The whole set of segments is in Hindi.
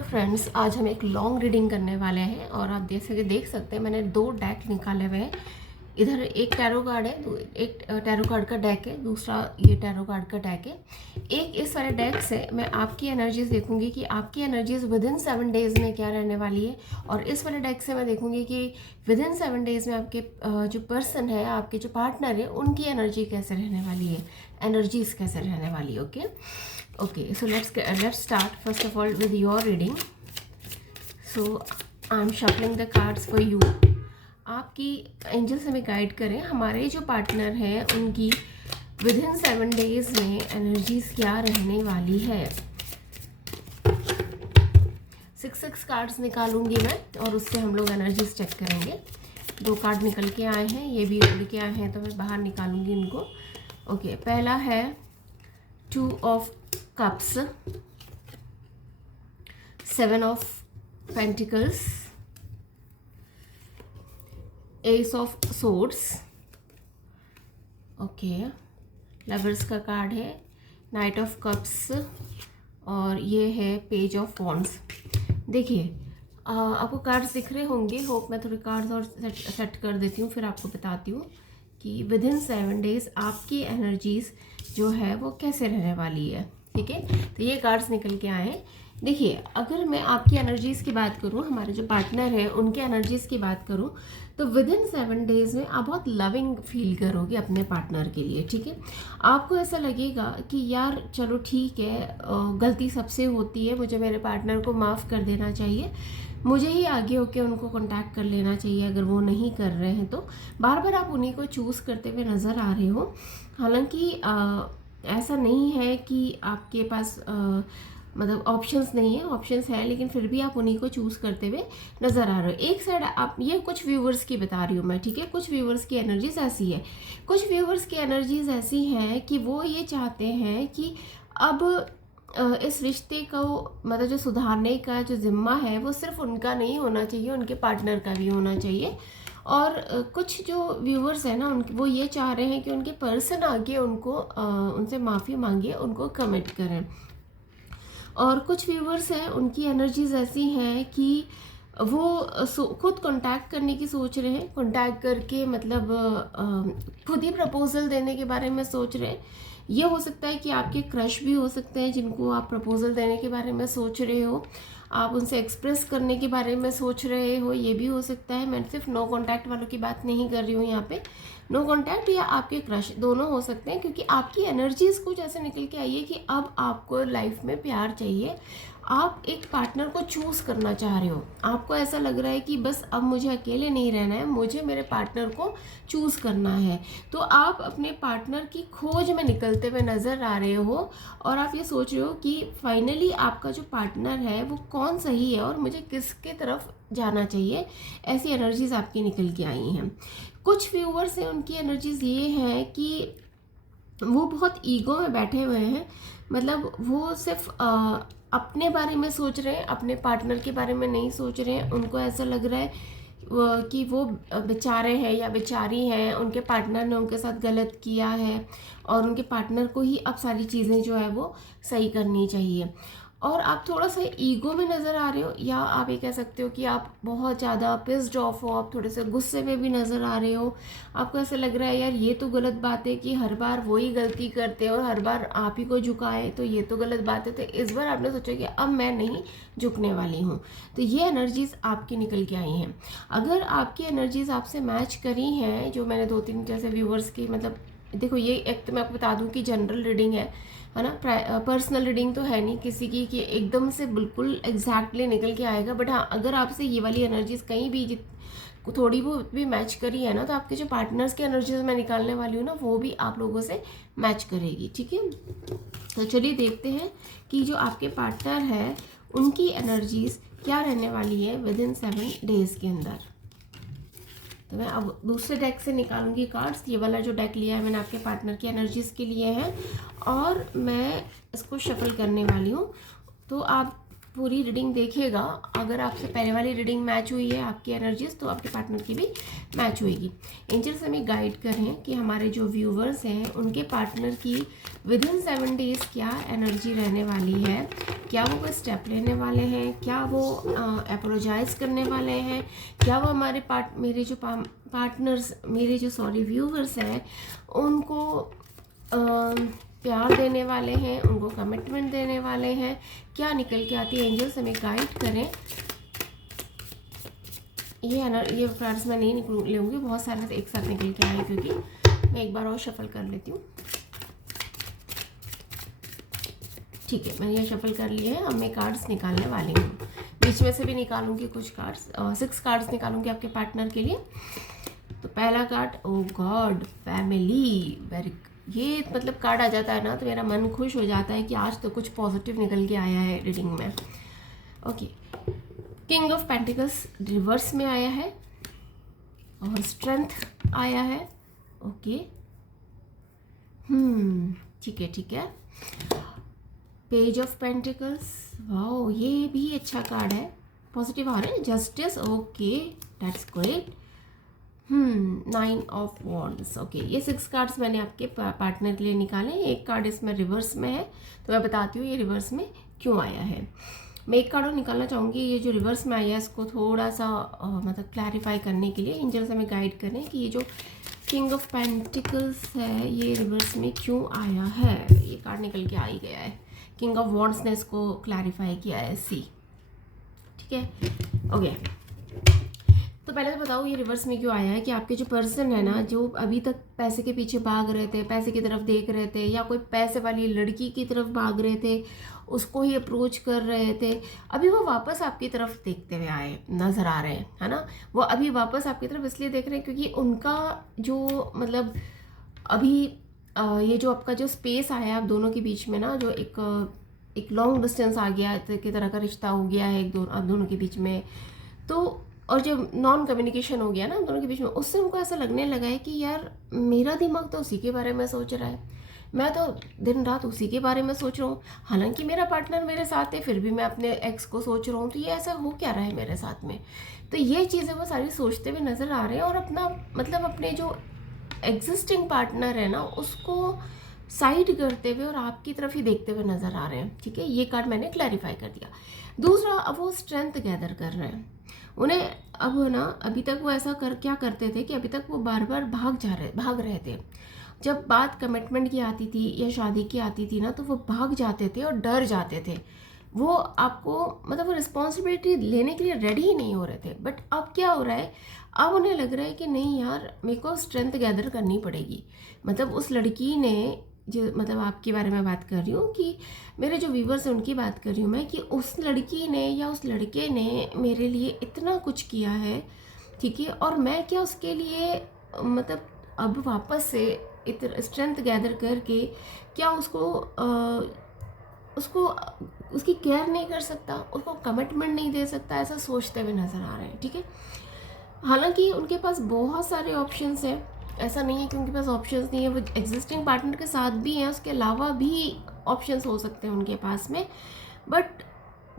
हेलो फ्रेंड्स, आज हम एक लॉन्ग रीडिंग करने वाले हैं और आप जैसे देख सकते हैं मैंने दो डेक निकाले हुए हैं। इधर एक टैरो कार्ड है, एक टैरो कार्ड का डेक है, दूसरा ये टैरो कार्ड का डेक है। एक इस वाले डेक से मैं आपकी एनर्जीज देखूंगी कि आपकी एनर्जीज विद इन 7 डेज में क्या रहने वाली है, और इस वाले डेक से मैं देखूंगी कि विद इन 7 डेज में आपके जो पर्सन है, आपके जो पार्टनर है, उनकी एनर्जी कैसे रहने वाली है, एनर्जीज कैसे रहने वाली है। Okay, so let's start first of all with your reading. So I'm shuffling the cards for you. आपकी एंजल्स हमें गाइड करें, हमारे जो पार्टनर हैं उनकी विद इन 7 डेज में एनर्जीज क्या रहने वाली है। 6 कार्ड्स निकालूंगी मैं और उससे हम लोग एनर्जीज चेक करेंगे। 2 कार्ड निकल के आए हैं, ये भी उड़ के आए हैं, तो मैं बाहर निकालूंगी इनको। ओके, पहला है 2 of Cups, 7 of Pentacles, Ace of Swords, okay, lovers का कार्ड है, नाइट ऑफ कप्स, और ये है पेज ऑफ वॉन्ड्स। देखिए आपको कार्ड्स दिख रहे होंगे, होप मैं थोड़ी कार्ड्स और सेट कर देती हूँ, फिर आपको बताती हूँ कि विद इन 7 डेज आपकी एनर्जीज जो है वो कैसे रहने वाली है। ठीक है, तो ये कार्ड्स निकल के आए हैं। देखिए, अगर मैं आपकी एनर्जीज़ की बात करूं, हमारे जो पार्टनर है उनके एनर्जीज़ की बात करूं, तो विद इन 7 डेज में आप बहुत लविंग फील करोगे अपने पार्टनर के लिए। ठीक है, आपको ऐसा लगेगा कि यार चलो ठीक है, गलती सबसे होती है, मुझे मेरे पार्टनर को माफ़ कर देना चाहिए, मुझे ही आगे होके उनको कांटेक्ट कर लेना चाहिए अगर वो नहीं कर रहे हैं तो। बार बार आप उन्हीं को चूज़ करते हुए नज़र आ रहे हो। हालांकि ऐसा नहीं है कि आपके पास मतलब ऑप्शंस नहीं है, ऑप्शंस है, लेकिन फिर भी आप उन्हीं को चूज़ करते हुए नज़र आ रहे हो। एक साइड आप, ये कुछ व्यूवर्स की बता रही हूँ मैं, ठीक है, कुछ व्यूवर्स की एनर्जीज ऐसी है, कुछ व्यूवर्स की एनर्जीज ऐसी हैं कि वो ये चाहते हैं कि अब इस रिश्ते को मतलब जो सुधारने का जो जिम्मा है वो सिर्फ उनका नहीं होना चाहिए, उनके पार्टनर का भी होना चाहिए। और कुछ जो व्यूवर्स हैं ना, उनके वो ये चाह रहे हैं कि उनके पर्सन आगे उनको उनसे माफ़ी मांगे, उनको कमिट करें। और कुछ व्यूवर्स हैं, उनकी एनर्जीज ऐसी हैं कि वो खुद कांटेक्ट करने की सोच रहे हैं, कांटेक्ट करके मतलब खुद ही प्रपोजल देने के बारे में सोच रहे हैं। ये हो सकता है कि आपके क्रश भी हो सकते हैं जिनको आप प्रपोजल देने के बारे में सोच रहे हो, आप उनसे एक्सप्रेस करने के बारे में सोच रहे हो, ये भी हो सकता है। मैं सिर्फ नो कांटेक्ट वालों की बात नहीं कर रही हूँ यहाँ पे, नो कांटेक्ट या आपके क्रश दोनों हो सकते हैं, क्योंकि आपकी एनर्जीज कुछ ऐसे निकल के आई है कि अब आपको लाइफ में प्यार चाहिए, आप एक पार्टनर को चूज़ करना चाह रहे हो। आपको ऐसा लग रहा है कि बस अब मुझे अकेले नहीं रहना है, मुझे मेरे पार्टनर को चूज़ करना है। तो आप अपने पार्टनर की खोज में निकलते हुए नज़र आ रहे हो और आप ये सोच रहे हो कि फाइनली आपका जो पार्टनर है वो कौन सही है और मुझे किसके तरफ जाना चाहिए। ऐसी एनर्जीज आपकी निकल के आई हैं। कुछ व्यूअर्स हैं, उनकी एनर्जीज ये हैं कि वो बहुत ईगो में बैठे हुए हैं, मतलब वो सिर्फ अपने बारे में सोच रहे हैं, अपने पार्टनर के बारे में नहीं सोच रहे हैं। उनको ऐसा लग रहा है कि वो बेचारे हैं या बेचारी हैं, उनके पार्टनर ने उनके साथ गलत किया है और उनके पार्टनर को ही अब सारी चीज़ें जो है वो सही करनी चाहिए। और आप थोड़ा सा ईगो में नज़र आ रहे हो, या आप ये कह सकते हो कि आप बहुत ज़्यादा पिस्ड ऑफ हो, आप थोड़े से गुस्से में भी नज़र आ रहे हो। आपको ऐसा लग रहा है यार ये तो गलत बात है कि हर बार वही गलती करते हैं और हर बार आप ही को झुकाए, तो ये तो गलत बात है। तो इस बार आपने सोचा कि अब मैं नहीं झुकने वाली हूँ। तो ये एनर्जीज आपकी निकल के आई हैं। अगर आपकी एनर्जीज आपसे मैच करी हैं, जो मैंने 2-3 जैसे व्यूवर्स की, मतलब देखो ये एक तो मैं आपको बता दूं कि जनरल रीडिंग है ना, पर्सनल रीडिंग तो है नहीं किसी की कि एकदम से बिल्कुल एग्जैक्टली निकल के आएगा। बट हाँ, अगर आपसे ये वाली एनर्जीज कहीं भी थोड़ी बहुत भी मैच करी है ना, तो आपके जो पार्टनर्स की एनर्जीज मैं निकालने वाली हूँ ना, वो भी आप लोगों से मैच करेगी। ठीक है, तो चलिए देखते हैं कि जो आपके पार्टनर है उनकी एनर्जीज क्या रहने वाली है विद इन 7 डेज के अंदर। तो मैं अब दूसरे डेक से निकालूंगी कार्ड्स। ये वाला जो डेक लिया है मैंने आपके पार्टनर की एनर्जीज के लिए है और मैं इसको शफल करने वाली हूँ। तो आप पूरी रीडिंग देखिएगा। अगर आपसे पहले वाली रीडिंग मैच हुई है आपकी एनर्जीज, तो आपके पार्टनर की भी मैच होएगी। एंजल्स हमें गाइड कर रहे हैं कि हमारे जो व्यूवर्स हैं उनके पार्टनर की विद इन 7 डेज क्या एनर्जी रहने वाली है। क्या वो कोई स्टेप लेने वाले हैं, क्या वो अपोलोजाइज करने वाले हैं, क्या वो हमारे व्यूवर्स हैं उनको प्यार देने वाले हैं, उनको कमिटमेंट देने वाले हैं। क्या निकल के आती है, एंजल्स हमें गाइड करें। ये कार्ड्स मैं नहीं लूँगी, बहुत सारे एक साथ निकल के आए, क्योंकि मैं एक बार और शफल कर लेती हूँ। ठीक है, मैंने ये शफल कर लिए हैं। अब मैं कार्ड्स निकालने वाली हूँ, बीच में से भी निकालूंगी कुछ कार्ड्स, 6 कार्ड्स निकालूंगी आपके पार्टनर के लिए। तो पहला कार्ड, ओ गॉड, फैमिली, वेरी, ये मतलब कार्ड आ जाता है ना तो मेरा मन खुश हो जाता है कि आज तो कुछ पॉजिटिव निकल के आया है रीडिंग में। Okay, king of pentacles reverse में आया है और स्ट्रेंथ आया है। ओके, ठीक है, ठीक है। पेज ऑफ पेंटिकल्स, वाओ, ये भी अच्छा कार्ड है, पॉजिटिव आ रहे हैं। Justice, okay, that's great. 9 of wands, okay. ये 6 कार्ड्स मैंने आपके पार्टनर के लिए निकाले। एक कार्ड इसमें रिवर्स में है, तो मैं बताती हूँ ये रिवर्स में क्यों आया है। मैं एक कार्ड और निकालना चाहूँगी, ये जो रिवर्स में आया है इसको थोड़ा सा मतलब क्लैरिफाई करने के लिए एंजल्स हमें गाइड करें कि ये जो किंग ऑफ पेंटिकल्स है ये रिवर्स में क्यों आया है। ये कार्ड निकल के आ ही गया है, किंग ऑफ वॉन्ड्स ने इसको क्लैरिफाई किया है, सी। ठीक है, ओके। तो पहले तो बताओ ये रिवर्स में क्यों आया है कि आपके जो पर्सन है ना, जो अभी तक पैसे के पीछे भाग रहे थे, पैसे की तरफ देख रहे थे, या कोई पैसे वाली लड़की की तरफ भाग रहे थे, उसको ही अप्रोच कर रहे थे, अभी वो वापस आपकी तरफ देखते हुए आए नज़र आ रहे हैं, है ना। वो अभी वापस आपकी तरफ इसलिए देख रहे हैं क्योंकि उनका जो मतलब अभी ये जो आपका जो स्पेस आया आप दोनों के बीच में ना, जो एक लॉन्ग डिस्टेंस आ गया की तरह का रिश्ता हो गया है आप दोनों के बीच में, तो और जब नॉन कम्युनिकेशन हो गया ना हम दोनों के बीच में, उससे उनको ऐसा लगने लगा है कि यार मेरा दिमाग तो उसी के बारे में सोच रहा है, मैं तो दिन रात उसी के बारे में सोच रहा हूँ, हालांकि मेरा पार्टनर मेरे साथ है फिर भी मैं अपने एक्स को सोच रहा हूँ, तो ये ऐसा हो क्या रहा है मेरे साथ में। तो ये चीज़ें वो सारी सोचते हुए नज़र आ रहे हैं और अपना मतलब अपने जो एग्जिस्टिंग पार्टनर है ना उसको साइड करते हुए और आपकी तरफ ही देखते हुए नज़र आ रहे हैं। ठीक है, ये कार्ड मैंने क्लैरिफाई कर दिया। दूसरा, अब वो स्ट्रेंथ गैदर कर रहे हैं। उन्हें अब ना, अभी तक वो ऐसा क्या करते थे कि अभी तक वो बार बार भाग रहे थे। जब बात कमिटमेंट की आती थी या शादी की आती थी ना, तो वो भाग जाते थे और डर जाते थे। वो आपको मतलब वो रिस्पॉन्सिबिलिटी लेने के लिए रेडी ही नहीं हो रहे थे। बट अब क्या हो रहा है, अब उन्हें लग रहा है कि नहीं यार, मेरे को स्ट्रेंथ गैदर करनी पड़ेगी। मतलब उस लड़की ने जो, मतलब आपके बारे में बात कर रही हूँ कि मेरे जो व्यूवर्स हैं उनकी बात कर रही हूँ मैं, कि उस लड़की ने या उस लड़के ने मेरे लिए इतना कुछ किया है, ठीक है, और मैं क्या उसके लिए मतलब अब वापस से इतना स्ट्रेंथ गैदर करके क्या उसको उसकी केयर नहीं कर सकता, उसको कमिटमेंट नहीं दे सकता, ऐसा सोचते हुए नज़र आ रहे हैं। ठीक है, हालांकि उनके पास बहुत सारे ऑप्शंस हैं, ऐसा नहीं है कि उनके पास ऑप्शंस नहीं है, वो एग्जिस्टिंग पार्टनर के साथ भी हैं, उसके अलावा भी ऑप्शंस हो सकते हैं उनके पास में, बट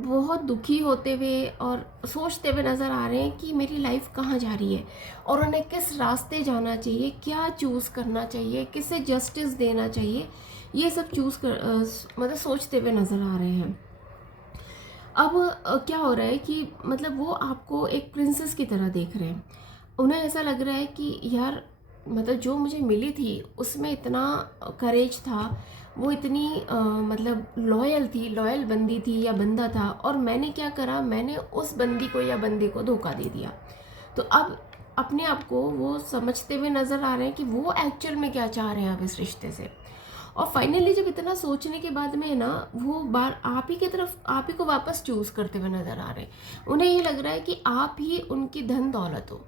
बहुत दुखी होते हुए और सोचते हुए नज़र आ रहे हैं कि मेरी लाइफ कहाँ जा रही है और उन्हें किस रास्ते जाना चाहिए, क्या चूज़ करना चाहिए, किसे जस्टिस देना चाहिए, ये सब मतलब सोचते हुए नज़र आ रहे हैं। अब क्या हो रहा है कि मतलब वो आपको एक प्रिंसेस की तरह देख रहे हैं। उन्हें ऐसा लग रहा है कि यार मतलब जो मुझे मिली थी उसमें इतना करेज था, वो इतनी मतलब लॉयल बंदी थी या बंदा था, और मैंने क्या करा, मैंने उस बंदी को या बंदे को धोखा दे दिया। तो अब अपने आप को वो समझते हुए नज़र आ रहे हैं कि वो एक्चुअल में क्या चाह रहे हैं अब इस रिश्ते से। और फाइनली जब इतना सोचने के बाद में ना, वो बार आप ही की तरफ, आप ही को वापस चूज़ करते हुए नज़र आ रहे हैं। उन्हें ये लग रहा है कि आप ही उनकी धन दौलत हो,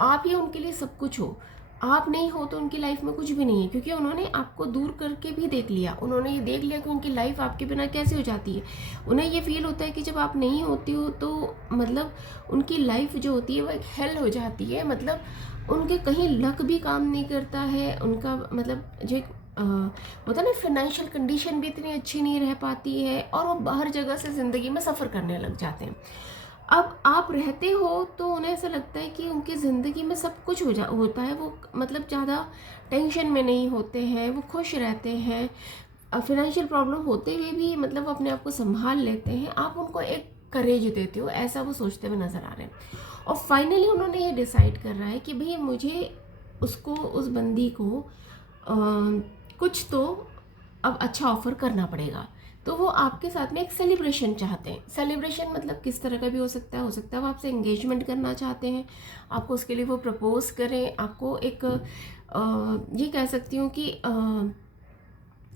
आप ही उनके लिए सब कुछ हो, आप नहीं हो तो उनकी लाइफ में कुछ भी नहीं है, क्योंकि उन्होंने आपको दूर करके भी देख लिया। उन्होंने ये देख लिया कि उनकी लाइफ आपके बिना कैसे हो जाती है। उन्हें ये फील होता है कि जब आप नहीं होती हो तो मतलब उनकी लाइफ जो होती है वो एक हेल हो जाती है। मतलब उनके कहीं लक भी काम नहीं करता है, उनका मतलब जो होता है ना, फाइनेंशियल कंडीशन भी इतनी अच्छी नहीं रह पाती है और वो हर जगह से ज़िंदगी में सफ़र करने लग जाते हैं। अब आप रहते हो तो उन्हें ऐसा लगता है कि उनकी ज़िंदगी में सब कुछ होता है, वो मतलब ज़्यादा टेंशन में नहीं होते हैं, वो खुश रहते हैं, फाइनेंशियल प्रॉब्लम होते हुए भी मतलब वो अपने आप को संभाल लेते हैं। आप उनको एक करेज देते हो, ऐसा वो सोचते हुए नज़र आ रहे हैं। और फाइनली उन्होंने ये डिसाइड कर रहा है कि भाई मुझे उसको, उस बंदी को कुछ तो अब अच्छा ऑफ़र करना पड़ेगा। तो वो आपके साथ में एक सेलिब्रेशन चाहते हैं। सेलिब्रेशन मतलब किस तरह का भी हो सकता है वो आपसे एंगेजमेंट करना चाहते हैं, आपको उसके लिए वो प्रपोज करें, आपको एक ये कह सकती हूँ कि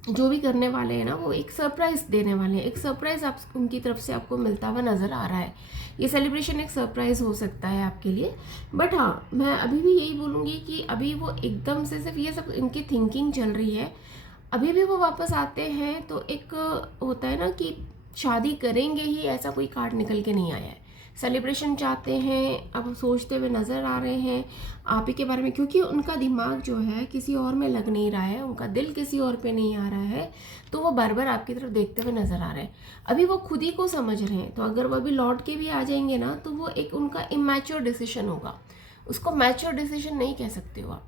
जो भी करने वाले हैं ना, वो एक सरप्राइज़ देने वाले हैं। एक सरप्राइज़ आप उनकी तरफ से आपको मिलता हुआ नज़र आ रहा है। ये सेलिब्रेशन एक सरप्राइज़ हो सकता है आपके लिए। बट हाँ, मैं अभी भी यही बोलूँगी कि अभी वो एकदम से सिर्फ ये सब इनकी थिंकिंग चल रही है। अभी भी वो वापस आते हैं तो एक होता है ना कि शादी करेंगे ही, ऐसा कोई कार्ड निकल के नहीं आया है। सेलिब्रेशन चाहते हैं, अब सोचते हुए नज़र आ रहे हैं आप ही के बारे में, क्योंकि उनका दिमाग जो है किसी और में लग नहीं रहा है, उनका दिल किसी और पे नहीं आ रहा है, तो वो बार बार आपकी तरफ देखते हुए नज़र आ रहे हैं। अभी वो खुद ही को समझ रहे हैं, तो अगर वो अभी लौट के भी आ जाएंगे ना, तो वो एक उनका इमैच्योर डिसीजन होगा, उसको मैच्योर डिसीजन नहीं कह सकते हो आप।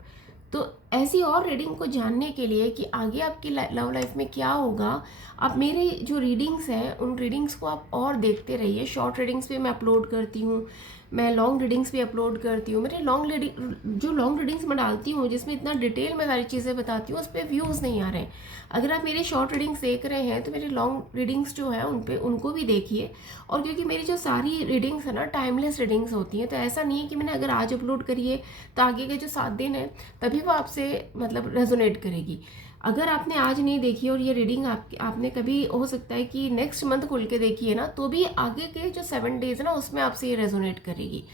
तो ऐसी और रीडिंग को जानने के लिए कि आगे आपकी लव लाइफ में क्या होगा, आप मेरे जो रीडिंग्स हैं उन रीडिंग्स को आप और देखते रहिए। शॉर्ट रीडिंग्स भी मैं अपलोड करती हूँ, मैं लॉन्ग रीडिंग्स भी अपलोड करती हूँ। मेरे लॉन्ग रीडिंग्स मैं डालती हूँ जिसमें इतना डिटेल में सारी चीज़ें बताती हूँ, उस पर व्यूज़ नहीं आ रहे हैं। अगर आप मेरे शॉर्ट रीडिंग्स देख रहे हैं तो मेरे लॉन्ग रीडिंग्स जो है उन पे उनको भी देखिए। और क्योंकि मेरी जो सारी रीडिंग्स है ना, टाइमलेस रीडिंग्स होती हैं, तो ऐसा नहीं है कि मैंने अगर आज अपलोड करी है तो आगे के जो 7 दिन है तभी वो आपसे मतलब रेजोनेट करेगी। अगर आपने आज नहीं देखी और ये रीडिंग आपने कभी हो सकता है कि नेक्स्ट मंथ खुल के देखी है ना, तो भी आगे के जो 7 डेज है ना उसमें आपसे ये रेजोनेट करेगी।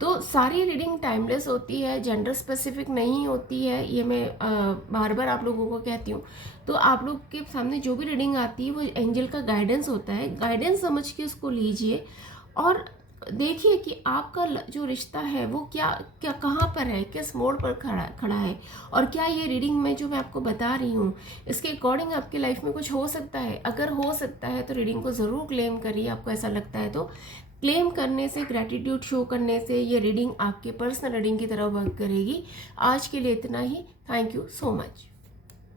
तो सारी रीडिंग टाइमलेस होती है, जेंडर स्पेसिफिक नहीं होती है, ये मैं बार बार आप लोगों को कहती हूँ। तो आप लोग के सामने जो भी रीडिंग आती है वो एंजल का गाइडेंस होता है, गाइडेंस समझ के उसको लीजिए और देखिए कि आपका जो रिश्ता है वो क्या क्या कहाँ पर है, किस मोड़ पर खड़ा है, और क्या ये रीडिंग में जो मैं आपको बता रही हूँ इसके अकॉर्डिंग आपकी लाइफ में कुछ हो सकता है। अगर हो सकता है तो रीडिंग को ज़रूर क्लेम करिए, आपको ऐसा लगता है तो। क्लेम करने से, ग्रैटिट्यूड शो करने से ये रीडिंग आपके पर्सनल रीडिंग की तरह वर्क करेगी। आज के लिए इतना ही। Thank you so much.